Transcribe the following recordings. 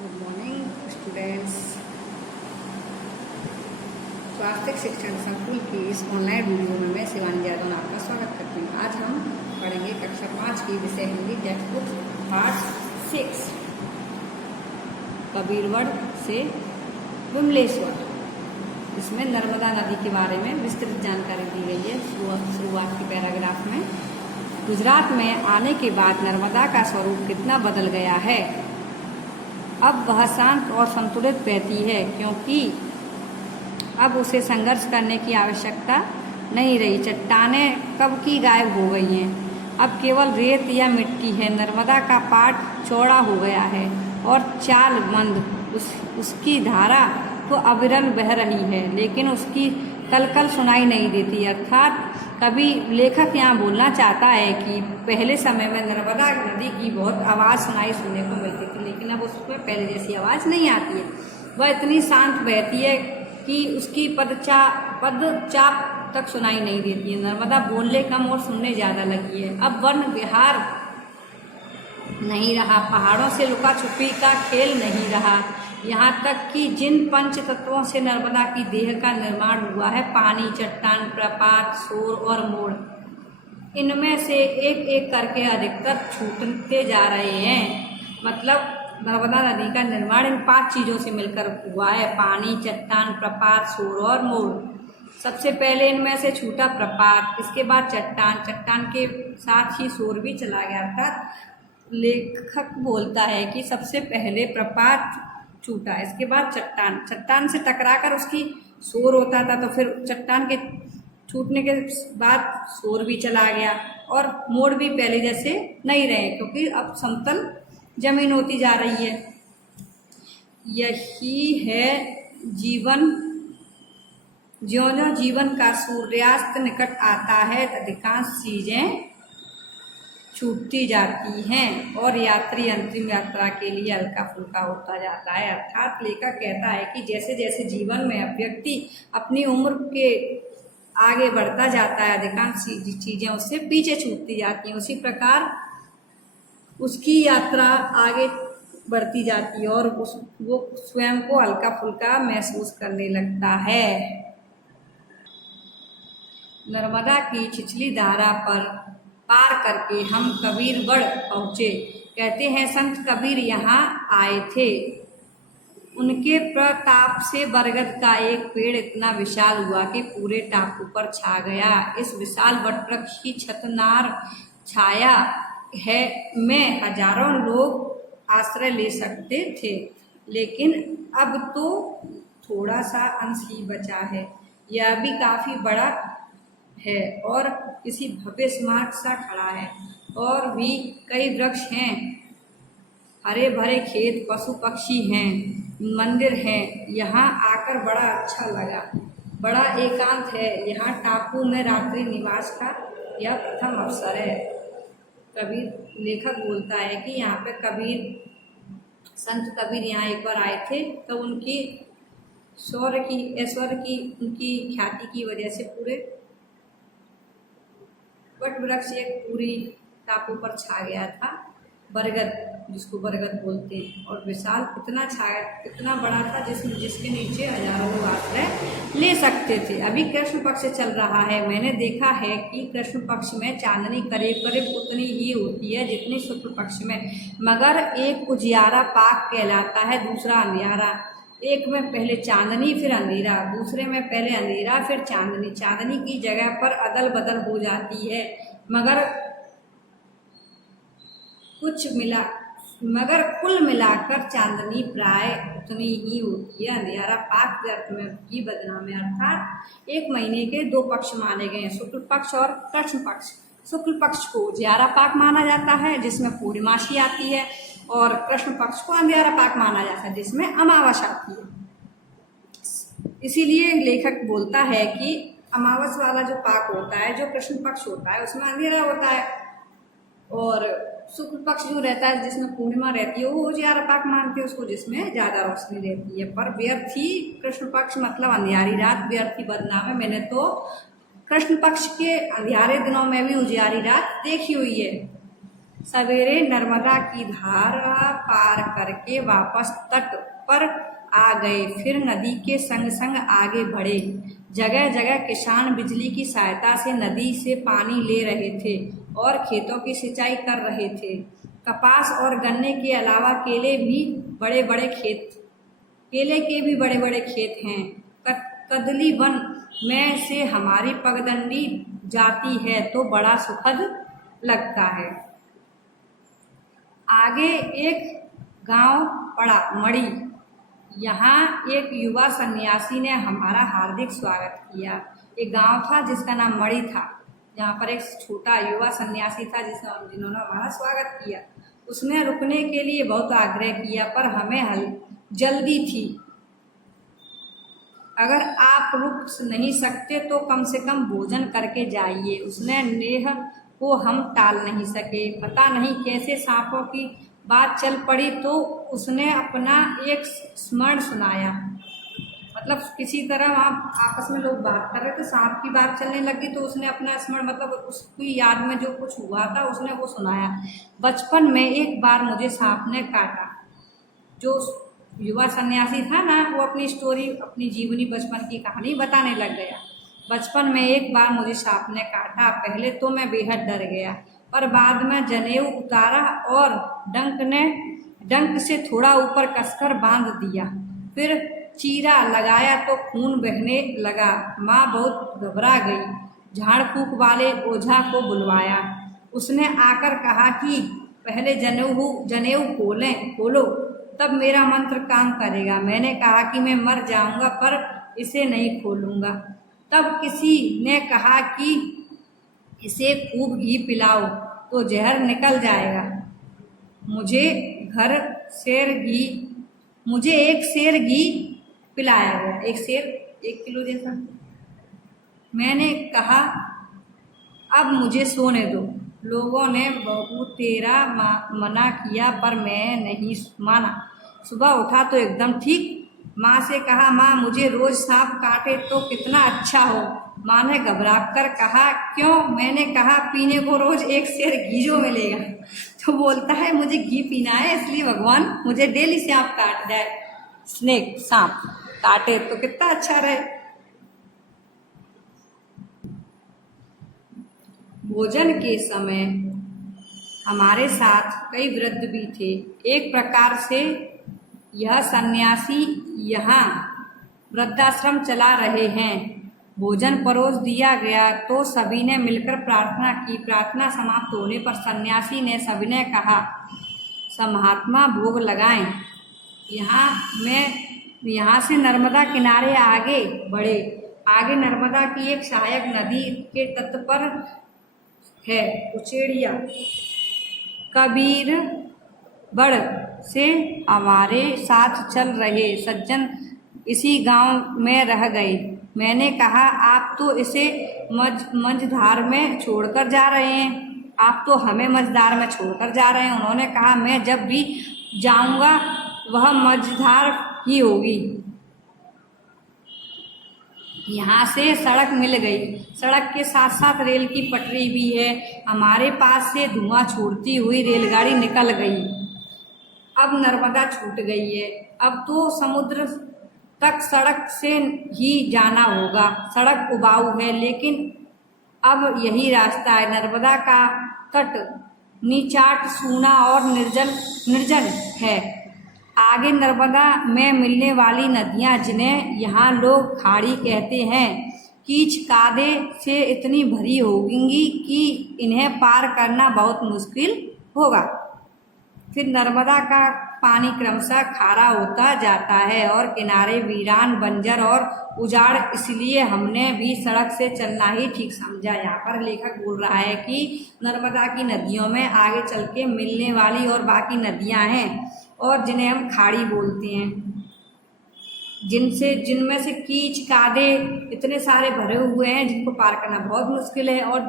Good morning students. स्वास्थ्य शिक्षण संकुल की इस ऑनलाइन वीडियो में मैं शिवानी जादौन आपका स्वागत करती हूँ। आज हम पढ़ेंगे कक्षा 5 की विषय हिंदी टेक्स्ट बुक पार्ट 6 कबीरवड़ से विमलेश्वर। इसमें नर्मदा नदी के बारे में विस्तृत जानकारी दी गई है। शुरुआत के पैराग्राफ में गुजरात में आने के बाद नर्मदा का स्वरूप कितना बदल गया है। अब वह शांत और संतुलित बहती है क्योंकि अब उसे संघर्ष करने की आवश्यकता नहीं रही। चट्टानें कब की गायब हो गई हैं, अब केवल रेत या मिट्टी है। नर्मदा का पाट चौड़ा हो गया है और चाल मंद, उसकी धारा तो अविरल बह रही है, लेकिन उसकी कलकल सुनाई नहीं देती। अर्थात कभी लेखक यहाँ बोलना चाहता है कि पहले समय में नर्मदा नदी की बहुत आवाज़ सुनने को मिलती थी, लेकिन अब उसमें पहले जैसी आवाज़ नहीं आती है। वह इतनी शांत बहती है कि उसकी पदचाप तक सुनाई नहीं देती है। नर्मदा बोलने कम और सुनने ज़्यादा लगी है। अब वर्ण विहार नहीं रहा, पहाड़ों से लुका छुपी का खेल नहीं रहा। यहाँ तक कि जिन पंच तत्वों से नर्मदा की देह का निर्माण हुआ है, पानी, चट्टान, प्रपात, शोर और मोड़, इनमें से एक एक करके अधिकतर छूटते जा रहे हैं। मतलब नर्मदा नदी का निर्माण इन 5 चीज़ों से मिलकर हुआ है: पानी, चट्टान, प्रपात, शोर और मोड़। सबसे पहले इनमें से छूटा प्रपात, इसके बाद चट्टान, चट्टान के साथ ही शोर भी चला गया था। लेखक बोलता है कि सबसे पहले प्रपात छूटा, इसके बाद चट्टान, चट्टान से टकराकर उसकी शोर होता था, तो फिर चट्टान के छूटने के बाद शोर भी चला गया और मोड़ भी पहले जैसे नहीं रहे क्योंकि अब समतल जमीन होती जा रही है। यही है जीवन। ज्यों-ज्यों जीवन का सूर्यास्त निकट आता है, अधिकांश चीजें छूटती जाती हैं और यात्री अंतिम यात्रा के लिए हल्का फुल्का होता जाता है। अर्थात लेखक कहता है कि जैसे जैसे जीवन में व्यक्ति अपनी उम्र के आगे बढ़ता जाता है, अधिकांश चीजें उससे पीछे छूटती जाती हैं। उसी प्रकार उसकी यात्रा आगे बढ़ती जाती है और वो स्वयं को हल्का फुल्का महसूस करने लगता है। नर्मदा की छिछली धारा पर पार करके हम कबीरवड़ पहुँचे। कहते हैं संत कबीर यहाँ आए थे। उनके प्रताप से बरगद का एक पेड़ इतना विशाल हुआ कि पूरे टापू पर छा गया। इस विशाल वटवृक्ष की छतनार छाया है में हजारों लोग आश्रय ले सकते थे, लेकिन अब तो थोड़ा सा अंश ही बचा है। यह भी काफी बड़ा है और किसी भव्य स्मारक सा खड़ा है, और भी कई वृक्ष हैं, हरे भरे खेत, पशु पक्षी हैं, मंदिर हैं। यहाँ आकर बड़ा अच्छा लगा। बड़ा एकांत है। यहाँ टापू में रात्रि निवास का यह प्रथम अवसर है। कबीर लेखक बोलता है कि यहाँ पे संत कबीर यहाँ एक बार आए थे, तो उनकी ऐश्वर्य की उनकी ख्याति की वजह से पूरे वट वृक्ष एक पूरी टापू पर छा गया था। बरगद, जिसको बरगद बोलते हैं, और विशाल इतना बड़ा था जिसके नीचे हजारों लोग आश्रय ले सकते थे। अभी कृष्ण पक्ष चल रहा है। मैंने देखा है कि कृष्ण पक्ष में चांदनी करीब करीब उतनी ही होती है जितनी शुक्ल पक्ष में, मगर एक उजियारा पाक कहलाता है, दूसरा अंधियारा। एक में पहले चांदनी फिर अंधेरा, दूसरे में पहले अंधेरा फिर चांदनी। चांदनी की जगह पर अदल बदल हो जाती है, मगर कुल मिलाकर चांदनी प्राय उतनी ही होती है। अंधियारा पाक व्यर्थ में की बदनाम है। अर्थात एक महीने के 2 पक्ष माने गए हैं, शुक्ल पक्ष और कृष्ण पक्ष। शुक्ल पक्ष को उजियारा पाक माना जाता है जिसमें पूर्णिमासी आती है, और कृष्ण पक्ष को अंधियारा पाक माना जाता है जिसमें अमावस आती है। इसीलिए लेखक बोलता है कि अमावस वाला जो पाक होता है, जो कृष्ण पक्ष होता है, उसमें अंधेरा होता है, और शुक्ल पक्ष जो रहता है जिसमें पूर्णिमा रहती है, वो उजियारा पाक मानते हैं उसको, जिसमें ज्यादा रोशनी रहती है। पर व्यर्थी कृष्ण पक्ष मतलब अंधियारी रात व्यर्थी बदनाम है। मैंने तो कृष्ण पक्ष के अंधियारे दिनों में भी उजियारी रात देखी हुई है। सवेरे नर्मदा की धारा पार करके वापस तट पर आ गए। फिर नदी के संग संग आगे बढ़े। जगह जगह किसान बिजली की सहायता से नदी से पानी ले रहे थे और खेतों की सिंचाई कर रहे थे। कपास और गन्ने के अलावा केले के भी बड़े बड़े खेत हैं। कदली वन में से हमारी पगडंडी जाती है तो बड़ा सुखद लगता है। आगे एक गांव पड़ा, मड़ी। यहाँ एक युवा सन्यासी ने हमारा हार्दिक स्वागत किया। एक गांव था जिसका नाम मड़ी था, जहाँ पर एक छोटा युवा सन्यासी था जिन्होंने हमारा स्वागत किया। उसने रुकने के लिए बहुत आग्रह किया, पर हमें जल्दी थी। अगर आप रुक नहीं सकते तो कम से कम भोजन करके जाइए। उसने नेह को हम टाल नहीं सके। पता नहीं कैसे सांपों की बात चल पड़ी तो उसने अपना एक स्मरण सुनाया। मतलब किसी तरह वहाँ आपस में लोग बात कर रहे थे, सांप की बात चलने लगी तो उसने अपना स्मरण, मतलब उसकी याद में जो कुछ हुआ था उसने वो सुनाया। बचपन में एक बार मुझे सांप ने काटा। जो युवा सन्यासी था ना, वो अपनी स्टोरी, अपनी जीवनी, बचपन की कहानी बताने लग गया। बचपन में एक बार मुझे सांप ने काटा। पहले तो मैं बेहद डर गया, पर बाद में जनेऊ उतारा और डंक से थोड़ा ऊपर कसकर बांध दिया। फिर चीरा लगाया तो खून बहने लगा। माँ बहुत घबरा गई। झाड़ फूक वाले ओझा को बुलवाया। उसने आकर कहा कि पहले जनेऊ खोलो, तब मेरा मंत्र काम करेगा। मैंने कहा कि मैं मर जाऊंगा पर इसे नहीं खोलूंगा। तब किसी ने कहा कि इसे खूब घी पिलाओ तो जहर निकल जाएगा। मुझे एक सेर घी पिलाया गया, 1 किलो जैसा। मैंने कहा अब मुझे सोने दो। लोगों ने बहुत तेरा मना किया पर मैं नहीं माना। सुबह उठा तो एकदम ठीक। माँ से कहा, माँ मुझे रोज सांप काटे तो कितना अच्छा हो। माँ ने घबरा कर कहा, क्यों? मैंने कहा पीने को रोज 1 सेर घी जो मिलेगा। तो बोलता है मुझे घी पीना है, इसलिए भगवान मुझे डेली सांप काट जाए। सांप काटे तो कितना अच्छा रहे। भोजन के समय हमारे साथ कई वृद्ध भी थे। एक प्रकार से यह सन्यासी यहाँ वृद्धाश्रम चला रहे हैं। भोजन परोस दिया गया तो सभी ने मिलकर प्रार्थना की। प्रार्थना समाप्त होने पर सन्यासी ने सविनय कहा, महात्मा भोग लगाएं। यहाँ से नर्मदा किनारे आगे बढ़े। आगे नर्मदा की एक सहायक नदी के तट पर है उचेड़िया। कबीर बड़ से हमारे साथ चल रहे सज्जन इसी गांव में रह गए। मैंने कहा, आप तो इसे मझधार में छोड़कर जा रहे हैं। आप तो हमें मझधार में छोड़कर जा रहे हैं। उन्होंने कहा, मैं जब भी जाऊंगा वह मझधार ही होगी। यहाँ से सड़क मिल गई। सड़क के साथ साथ रेल की पटरी भी है। हमारे पास से धुआं छोड़ती हुई रेलगाड़ी निकल गई। अब नर्मदा छूट गई है। अब तो समुद्र तक सड़क से ही जाना होगा। सड़क उबाऊ है लेकिन अब यही रास्ता है। नर्मदा का तट निचाट, सूना और निर्जन है। आगे नर्मदा में मिलने वाली नदियाँ, जिन्हें यहाँ लोग खाड़ी कहते हैं, कीच कादे से इतनी भरी होंगी कि इन्हें पार करना बहुत मुश्किल होगा। फिर नर्मदा का पानी क्रमशः खारा होता जाता है और किनारे वीरान, बंजर और उजाड़। इसलिए हमने भी सड़क से चलना ही ठीक समझा। यहाँ पर लेखक बोल रहा है कि नर्मदा की नदियों में आगे चल के मिलने वाली और बाकी नदियाँ हैं और जिन्हें हम खाड़ी बोलते हैं, जिनमें से कीच कादे इतने सारे भरे हुए हैं जिनको पार करना बहुत मुश्किल है, और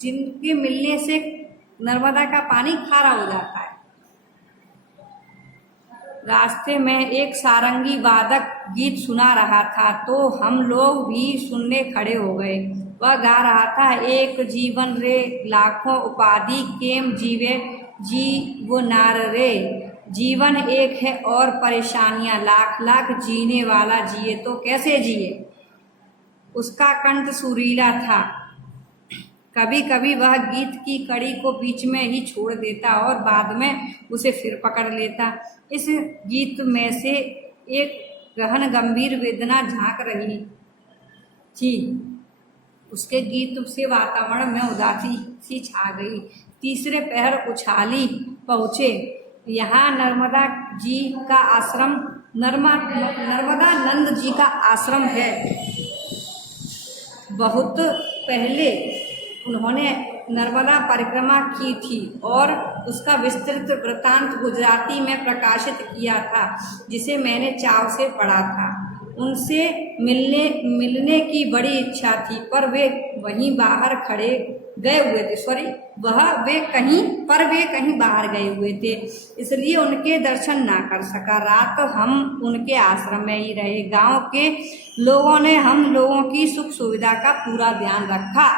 जिनके मिलने से नर्मदा का पानी खारा हो जाता है। रास्ते में एक सारंगी वादक गीत सुना रहा था तो हम लोग भी सुनने खड़े हो गए। वह गा रहा था, एक जीवन रे लाखों उपाधि केम जीवे जीव नार रे। जीवन एक है और परेशानियां लाख लाख, जीने वाला जिए तो कैसे जिए। उसका कंठ सुरीला था। कभी कभी वह गीत की कड़ी को बीच में ही छोड़ देता और बाद में उसे फिर पकड़ लेता। इस गीत में से एक गहन गंभीर वेदना झांक रही थी। उसके गीत से वातावरण में उदासी सी छा गई। तीसरे पहर उछाली पहुँचे। यहाँ नर्मदा जी का आश्रम नर्मदा नंद जी का आश्रम है। बहुत पहले उन्होंने नर्मदा परिक्रमा की थी और उसका विस्तृत वृत्तांत गुजराती में प्रकाशित किया था, जिसे मैंने चाव से पढ़ा था। उनसे मिलने की बड़ी इच्छा थी, पर वे वहीं बाहर खड़े गए हुए थे। वे कहीं बाहर गए हुए थे, इसलिए उनके दर्शन ना कर सका। रात हम उनके आश्रम में ही रहे। गांव के लोगों ने हम लोगों की सुख सुविधा का पूरा ध्यान रखा।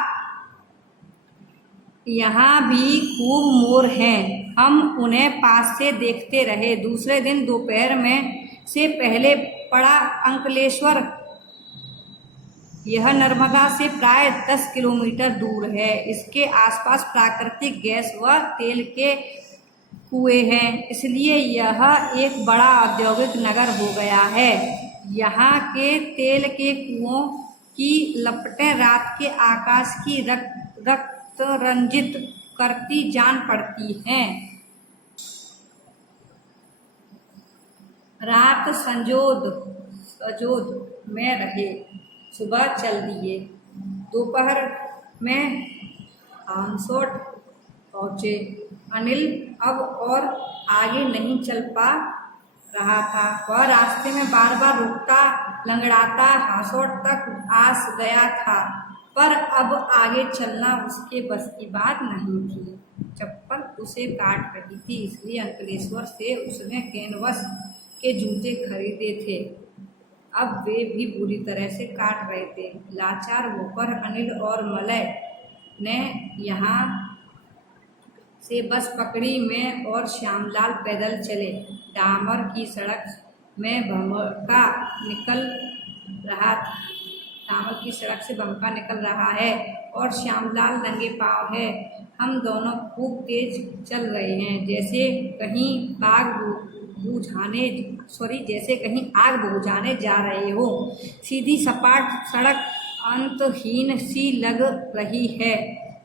यहाँ भी खूब मोर हैं। हम उन्हें पास से देखते रहे। दूसरे दिन दोपहर में से पहले पड़ा अंकलेश्वर। यह नर्मदा से प्राय 10 किलोमीटर दूर है। इसके आसपास प्राकृतिक गैस व तेल के कुएं हैं, इसलिए यह एक बड़ा औद्योगिक नगर हो गया है। यहाँ के तेल के कुओं की लपटें रात के आकाश की रक्त रंजित करती जान पड़ती हैं। रात संजोद में रहे, सुबह चल दिए। दोपहर में हांसोट पहुँचे। अनिल अब और आगे नहीं चल पा रहा था। वह रास्ते में बार बार रुकता, लंगड़ाता हांसोट तक आस गया था, पर अब आगे चलना उसके बस की बात नहीं थी। चप्पल उसे काट रही थी, इसलिए अंकलेश्वर से उसने कैनवस के जूते खरीदे थे। अब वे भी बुरी तरह से काट रहे थे। लाचार होकर अनिल और मलय ने यहाँ से बस पकड़ी में और श्यामलाल पैदल चले। डामर की सड़क में भमका निकल रहा है और श्यामलाल नंगे पाँव है। हम दोनों खूब तेज चल रहे हैं, जैसे कहीं आग बुझाने जा रहे हो। सीधी सपाट सड़क अंतहीन सी लग रही है।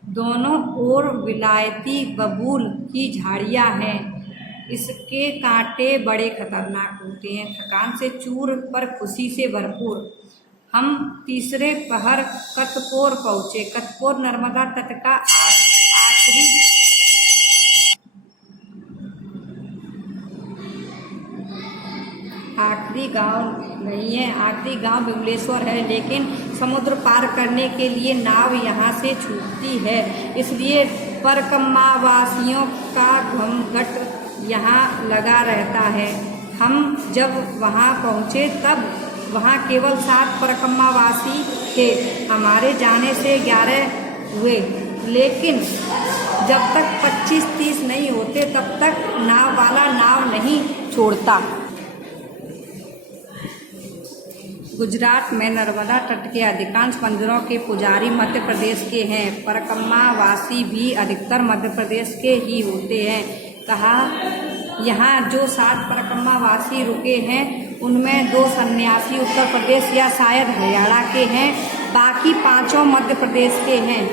दोनों ओर विलायती बबूल की झाड़ियां हैं। इसके कांटे बड़े खतरनाक होते हैं। थकान से चूर पर खुशी से भरपूर हम तीसरे पहर कतपोर पहुँचे। कतपोर नर्मदा तट का आखिरी गांव नहीं है। आखिरी गांव विमलेश्वर है, लेकिन समुद्र पार करने के लिए नाव यहाँ से छूटती है, इसलिए परकम्मावासियों का घमघट यहाँ लगा रहता है। हम जब वहाँ पहुँचे तब वहाँ केवल 7 परकम्मावासी थे। हमारे जाने से 11 हुए, लेकिन जब तक 25-30 नहीं होते तब तक नाव वाला नाव नहीं छोड़ता। गुजरात में नर्मदा तट के अधिकांश मंदिरों के पुजारी मध्य प्रदेश के हैं। परकम्मावासी भी अधिकतर मध्य प्रदेश के ही होते हैं। कहा यहाँ जो 7 परकम्मावासी रुके हैं, उनमें 2 सन्यासी उत्तर प्रदेश या शायद हरियाणा के हैं, बाकी 5 मध्य प्रदेश के हैं।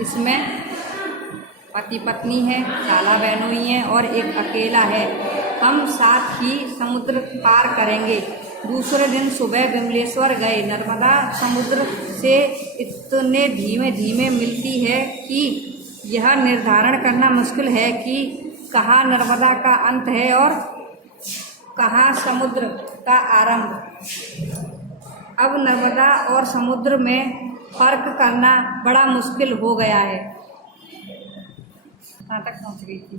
इसमें पति पत्नी है, साला बहनोई है और एक अकेला है। हम साथ ही समुद्र पार करेंगे। दूसरे दिन सुबह विमलेश्वर गए। नर्मदा समुद्र से इतने धीमे धीमे मिलती है कि यह निर्धारण करना मुश्किल है कि कहाँ नर्मदा का अंत है और कहाँ समुद्र का आरंभ। अब नर्मदा और समुद्र में फर्क करना बड़ा मुश्किल हो गया है। कहाँ तक पहुँच गई थी?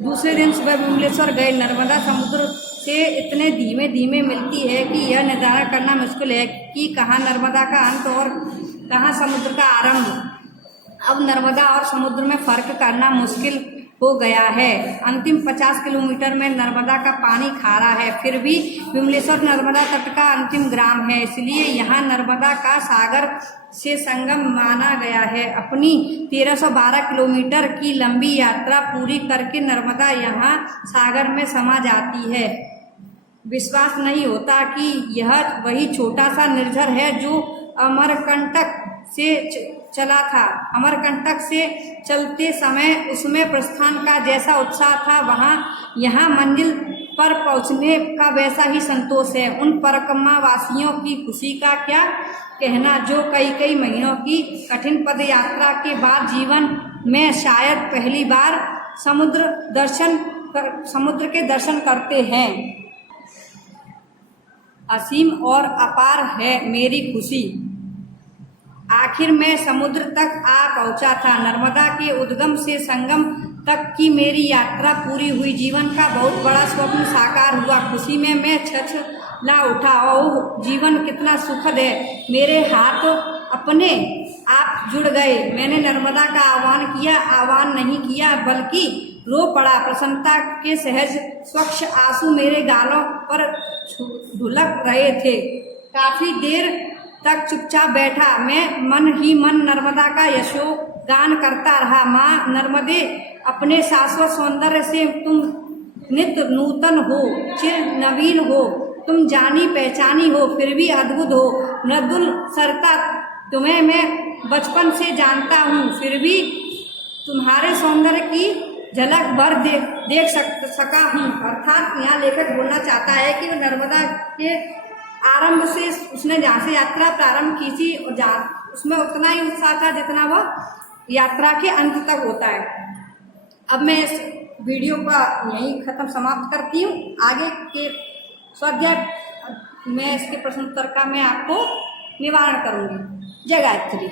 दूसरे दिन सुबह विमलेश्वर गए। नर्मदा समुद्र से इतने धीमे धीमे मिलती है कि यह निर्धारण करना मुश्किल है कि कहाँ नर्मदा का अंत और कहाँ समुद्र का आरंभ। अब नर्मदा और समुद्र में फर्क करना मुश्किल हो गया है। अंतिम 50 किलोमीटर में नर्मदा का पानी खारा है, फिर भी विमलेश्वर नर्मदा तट का अंतिम ग्राम है, इसलिए यहाँ नर्मदा का सागर से संगम माना गया है। अपनी 1312 किलोमीटर की लंबी यात्रा पूरी करके नर्मदा यहाँ सागर में समा जाती है। विश्वास नहीं होता कि यह वही छोटा सा निर्झर है जो अमरकंटक से चला था। अमरकंटक से चलते समय उसमें प्रस्थान का जैसा उत्साह था, वहाँ यहाँ मंजिल पर पहुँचने का वैसा ही संतोष है। उन परिक्रमा वासियों की खुशी का क्या कहना, जो कई कई महीनों की कठिन पद यात्रा के बाद जीवन में शायद पहली बार समुद्र के दर्शन करते हैं। असीम और अपार है मेरी खुशी। आखिर मैं समुद्र तक आ पहुंचा था। नर्मदा के उद्गम से संगम तक की मेरी यात्रा पूरी हुई। जीवन का बहुत बड़ा स्वप्न साकार हुआ। खुशी में मैं छछला उठा। ओह, जीवन कितना सुखद है। मेरे हाथ अपने आप जुड़ गए। मैंने नर्मदा का आह्वान नहीं किया बल्कि रो पड़ा। प्रसन्नता के सहज स्वच्छ आंसू मेरे गालों पर ढुलक रहे थे। काफी देर तक चुपचाप बैठा मैं मन ही मन नर्मदा का यशोगान करता रहा। माँ नर्मदे, अपने शाश्वत सौंदर्य से तुम नित्य नूतन हो, चिर नवीन हो। तुम जानी पहचानी हो, फिर भी अद्भुत हो। मृदुल सरता, तुम्हें मैं बचपन से जानता हूँ, फिर भी तुम्हारे सौंदर्य की झलक भर देख सका हूँ। अर्थात यहाँ लेखक बोलना चाहता है कि नर्मदा के आरंभ से उसने जहाँ से यात्रा प्रारंभ की थी और उसमें उतना ही उत्साह था जितना वो यात्रा के अंत तक होता है। अब मैं इस वीडियो का यहीं समाप्त करती हूँ। आगे के स्वाध्याय में इसके प्रश्नोत्तर का मैं आपको निवारण करूँगी। जय गायत्री।